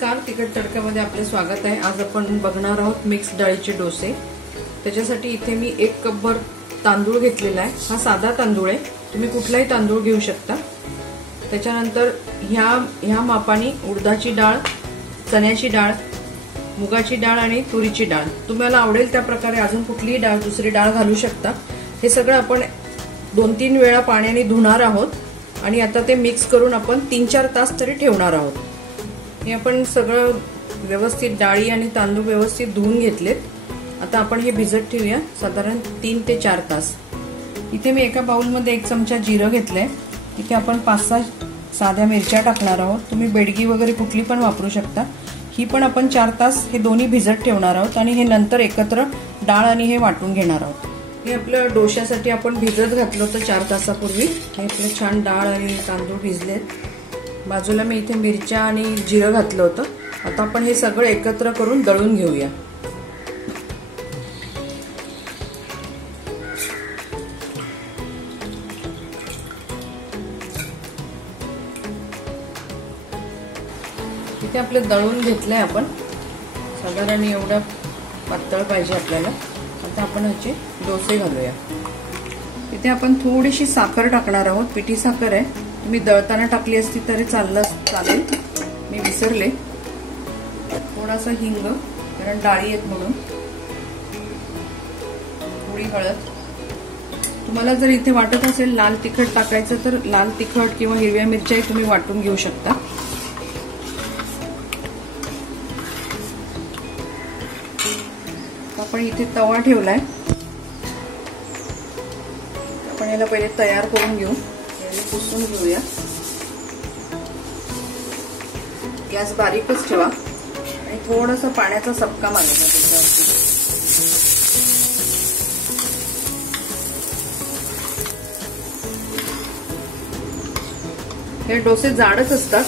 नमस्कार, तिखट तडक्यामध्ये आपले स्वागत आहे। आज आपण बघणार आहोत मिक्स डाळीचे डोसे। त्याच्यासाठी इथे मी 1 कपभर तांदूळ घेतलेला आहे। हा साधा तांदूळ आहे, तुम्ही कुठलाही तांदूळ घेऊ शकता। त्याच्यानंतर ह्या मापाने उडदाची डाळ, चण्याची डाळ, मुगाची डाळ आणि तुरीची डाळ, तुम्हाला आवडेल त्या प्रकारे अजून कुठलीही डाळ दुसरी डाळ घालू शकता। हे सगळं आपण 2-3 वेळा पाण्याने धुणार आहोत आणि आता ते मिक्स करून आपण 3-4 तास तरी ठेवणार आहोत। हे आपण सगळं व्यवस्थित डाळी आणि तांदूळ व्यवस्थित धुवून घेतलेत। आता आपण हे भिजत ठेवूया साधारण 3 ते 4 तास। इथे मी एका बाउल मध्ये 1 चमचा जिरं घेतलंय। इथे आपण 5-6 साध्या मिरच्या टाकणार आहोत। तुम्ही बेडगी वगैरे कुठली पण वापरू शकता। ही पण आपण 4 तास हे दोन्ही भिजत ठेवणार आहोत आणि हे नंतर एकत्र डाळ आणि हे वाटून घेणार आहोत। हे आपलं डोश्यासाठी आपण भिजत घातलं होतं 4 तासापूर्वी। हे आपले छान डाळ आणि तांदूळ भिजलेत। बाजूला मी इथे मिरच्या आणि जिरं घातलं होतं। आता आपण हे सगळं एकत्र करून दळून घेऊया। इथे आपले दळून घेतलंय आपण, साधारण एवढं पातळ पाहिजे आपल्याला। आता आपण ह्याचे डोसे घालूया। इथे आपण थोडीशी साखर टाकणार आहोत, पिठी साखर आहे। तुम्ही दळताना टाकली असती तरी चालेल, मी विसरले। थोडासा हिंग, कारण डाळी आहेत म्हणून। थोडी हळद। तुम्हाला जर इथे वाटत असेल लाल तिखट टाकायचं तर लाल तिखट किंवा हिरव्या मिरच्याही तुम्ही वाटून घेऊ शकता। आपण इथे तवा ठेवलाय, आपण याला पहिले तयार करून घेऊ। पुसून घेऊया। गॅस बारीकच ठेवा आणि थोडासा पाण्याचा सपका मारायचा त्याच्यावरती। हे डोसे जाडच असतात।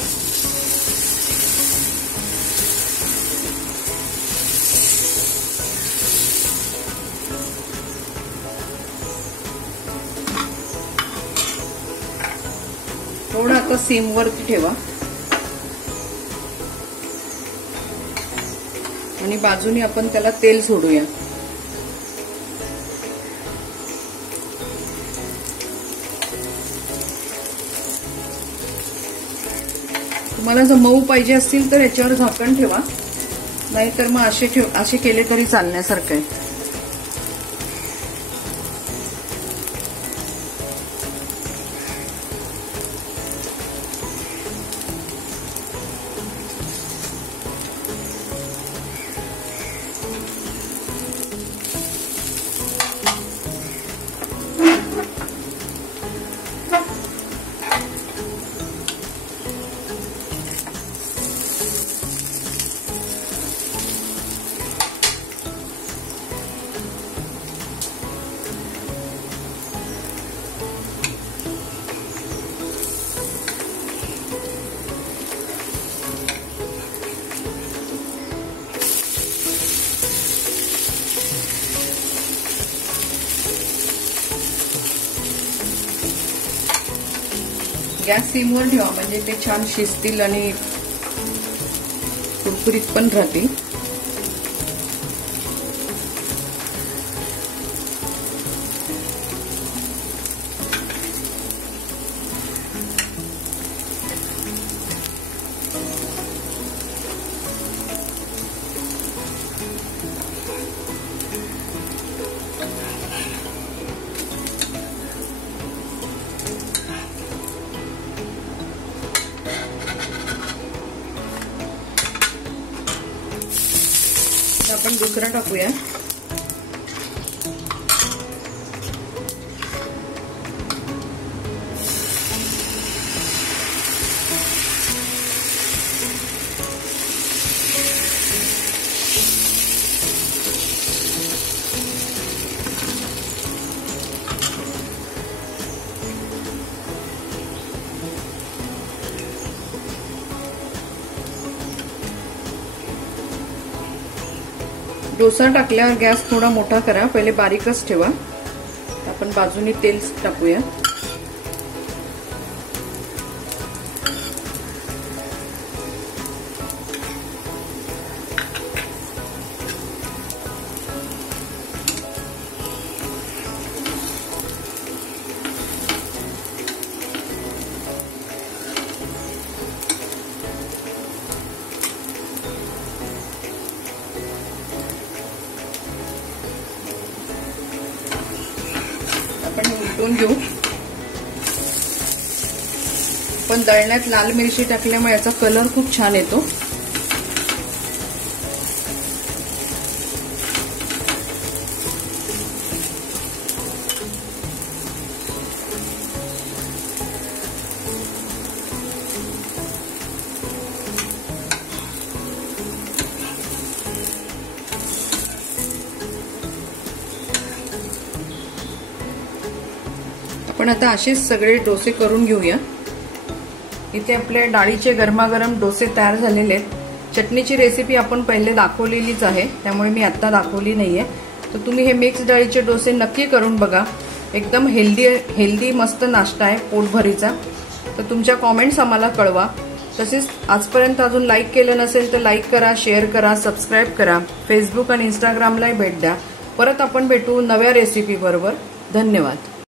थोडं आता सिम वरती ठेवा आणि बाजूने आपण त्याला तेल सोडूया। तुम्हाला जर मऊ पाहिजे असतील तर याच्यावर झाकण ठेवा, नाहीतर मग असे केले तरी चालण्यासारखं आहे। गॅस सिमवर ठेवा, म्हणजे ते छान शिजतील आणि कुरकुरीत पण राहतील। आपण दुसरा टाकूया। डोसा टाकल्यावर गॅस थोडा मोठा करा, पहिले बारीकच ठेवा। आपण बाजूनी तेल टाकूया। आपण हे उलटून घेऊ. पण दळण्यात लाल मिरची टाकल्यामुळे याचा कलर खूप छान येतो. आपण आता असेच सगळे डोसे करून घेऊया. इथे आपले डाळीचे गरमागरम डोसे तयार झालेले आहेत. चटणीची रेसिपी आपण पहिले दाखवलेलीच आहे, त्यामुळे मी आता दाखवली नाहीये. तर तुम्ही हे मिक्स डाळीचे डोसे नक्की करून बघा. एकदम हेल्दी मस्त नाश्ता आहे पोटभरीचा. तर तुमच्या कॉमेंट्स आम्हाला कळवा. तसेच आजपर्यंत अजून लाईक केलं नसेल तर लाईक करा, शेअर करा, सबस्क्राईब करा. फेसबुक आणि इंस्टाग्रामलाही भेट द्या. परत आपण भेटू नव्या रेसिपी बरोबर. धन्यवाद.